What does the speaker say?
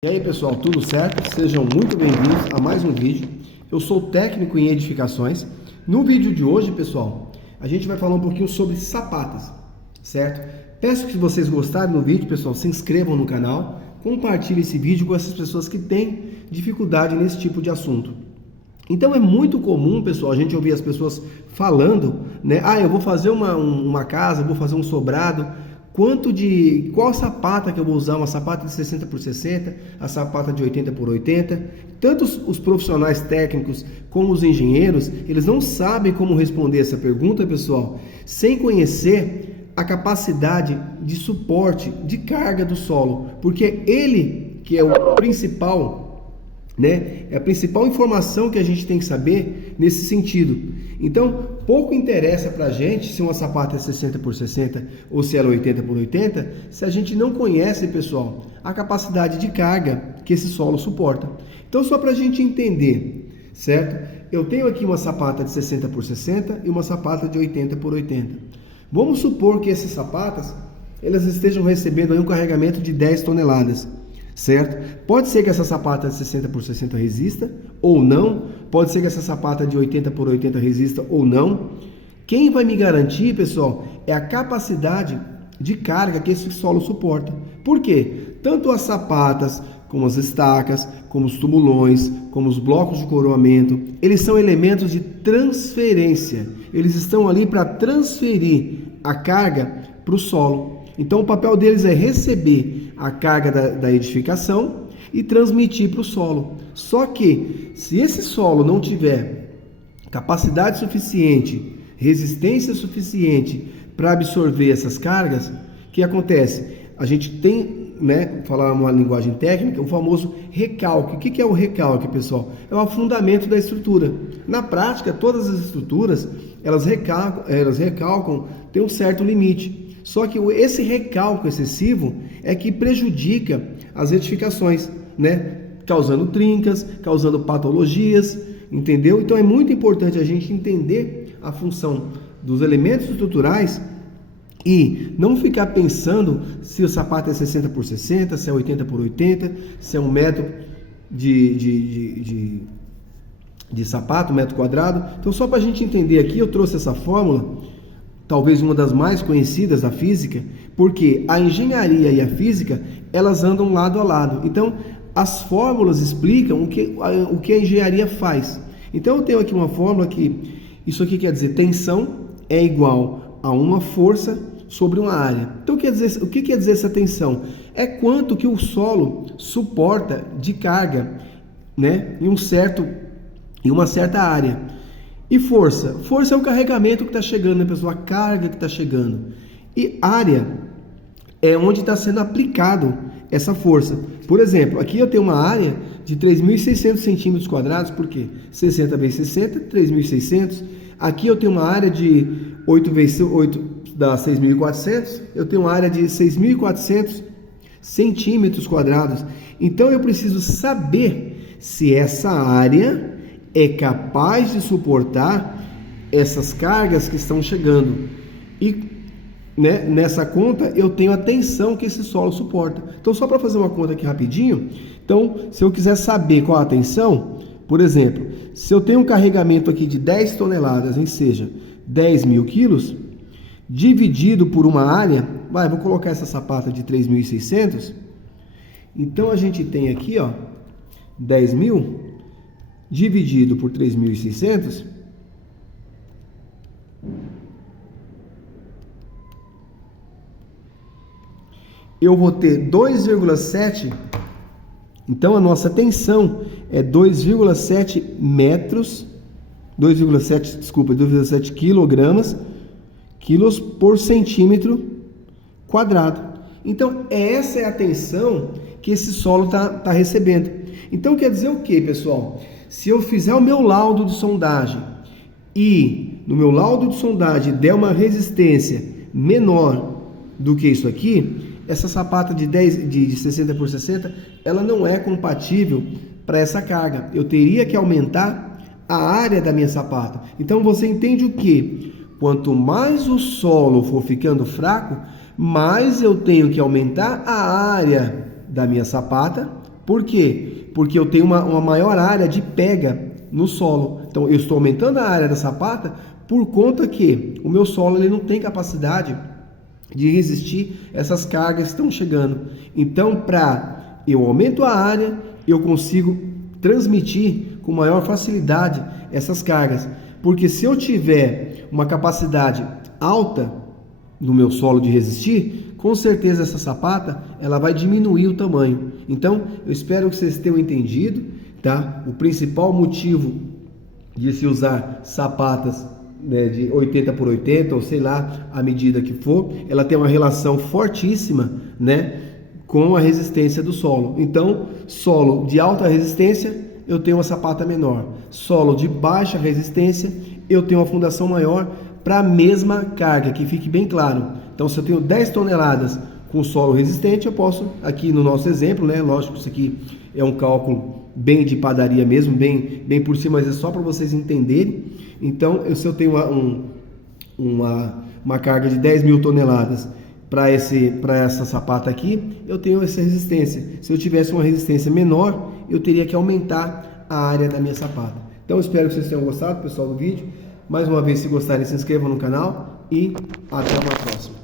E aí pessoal, tudo certo? Sejam muito bem-vindos a mais um vídeo. Eu sou técnico em edificações. No vídeo de hoje, pessoal, a gente vai falar um pouquinho sobre sapatas, certo? Peço que vocês gostarem do vídeo, pessoal, se inscrevam no canal, compartilhem esse vídeo com essas pessoas que têm dificuldade nesse tipo de assunto. Então é muito comum, pessoal, a gente ouvir as pessoas falando, né? Eu vou fazer uma casa, vou fazer um sobrado. Qual sapata que eu vou usar? Uma sapata de 60 por 60, a sapata de 80 por 80. Tanto os profissionais técnicos como os engenheiros, eles não sabem como responder essa pergunta, pessoal, sem conhecer a capacidade de suporte, de carga do solo, porque ele que é o principal, né? É a principal informação que a gente tem que saber nesse sentido. Então, pouco interessa para a gente se uma sapata é 60 por 60 ou se ela é 80 por 80, se a gente não conhece, pessoal, a capacidade de carga que esse solo suporta. Então, só para a gente entender, certo? Eu tenho aqui uma sapata de 60 por 60 e uma sapata de 80 por 80. Vamos supor que essas sapatas, elas estejam recebendo aí um carregamento de 10 toneladas. Certo? Pode ser que essa sapata de 60 por 60 resista ou não, pode ser que essa sapata de 80 por 80 resista ou não. Quem vai me garantir, pessoal, é a capacidade de carga que esse solo suporta. Por quê? Tanto as sapatas, como as estacas, como os tumulões, como os blocos de coroamento, eles são elementos de transferência. Eles estão ali para transferir a carga para o solo. Então o papel deles é receber a carga da edificação e transmitir para o solo. Só que se esse solo não tiver capacidade suficiente, resistência suficiente para absorver essas cargas, o que acontece? A gente tem, falar uma linguagem técnica, o famoso recalque. O que é o recalque, pessoal? É o afundamento da estrutura. Na prática, todas as estruturas, elas recalcam, tem um certo limite. Só que esse recalque excessivo é que prejudica as edificações, causando trincas, causando patologias, entendeu? Então é muito importante a gente entender a função dos elementos estruturais e não ficar pensando se o sapato é 60 por 60, se é 80 por 80, se é um metro de sapato, metro quadrado. Então só para a gente entender aqui, eu trouxe essa fórmula, talvez uma das mais conhecidas da física, porque a engenharia e a física, elas andam lado a lado. Então, as fórmulas explicam o que a engenharia faz. Então, eu tenho aqui uma fórmula que, isso aqui quer dizer, tensão é igual a uma força sobre uma área. Então, o que quer dizer essa tensão? É quanto que o solo suporta de carga, em uma certa área. E força? Força é o carregamento que está chegando, pessoal? A carga que está chegando. E área é onde está sendo aplicado essa força. Por exemplo, aqui eu tenho uma área de 3.600 centímetros quadrados, por quê? 60 vezes 60, 3.600. Aqui eu tenho uma área de 8 vezes 8 dá 6.400. Eu tenho uma área de 6.400 centímetros quadrados. Então eu preciso saber se essa área é capaz de suportar essas cargas que estão chegando. E nessa conta eu tenho a tensão que esse solo suporta. Então, só para fazer uma conta aqui rapidinho, então, se eu quiser saber qual a tensão, por exemplo, se eu tenho um carregamento aqui de 10 toneladas, ou seja, 10.000 quilos, dividido por uma área, vou colocar essa sapata de 3.600, então a gente tem aqui, 10.000, dividido por 3.600, eu vou ter 2,7, então a nossa tensão é 2,7 metros, 2,7 quilos por centímetro quadrado. Então essa é a tensão que esse solo está recebendo. Então quer dizer o que, pessoal? Se eu fizer o meu laudo de sondagem e no meu laudo de sondagem der uma resistência menor do que isso aqui, essa sapata de 60 por 60, ela não é compatível para essa carga. Eu teria que aumentar a área da minha sapata. Então você entende o que? Quanto mais o solo for ficando fraco, mais eu tenho que aumentar a área da minha sapata Por quê? Porque eu tenho uma maior área de pega no solo. Então eu estou aumentando a área da sapata por conta que o meu solo ele não tem capacidade de resistir essas cargas que estão chegando. Então, eu aumento a área, eu consigo transmitir com maior facilidade essas cargas. Porque se eu tiver uma capacidade alta no meu solo de resistir, com certeza essa sapata ela vai diminuir o tamanho. Então, eu espero que vocês tenham entendido, tá? O principal motivo de se usar sapatas, né, de 80 por 80, ou sei lá, a medida que for, ela tem uma relação fortíssima, né, com a resistência do solo. Então, solo de alta resistência, eu tenho uma sapata menor. Solo de baixa resistência, eu tenho uma fundação maior para a mesma carga, que fique bem claro. Então, se eu tenho 10 toneladas com solo resistente, eu posso, aqui no nosso exemplo, né, lógico que isso aqui é um cálculo bem de padaria mesmo, bem por cima, mas é só para vocês entenderem. Então, se eu tenho uma carga de 10 mil toneladas para essa sapata aqui, eu tenho essa resistência. Se eu tivesse uma resistência menor, eu teria que aumentar a área da minha sapata. Então, espero que vocês tenham gostado, pessoal, do vídeo. Mais uma vez, se gostarem, se inscrevam no canal e até uma próxima.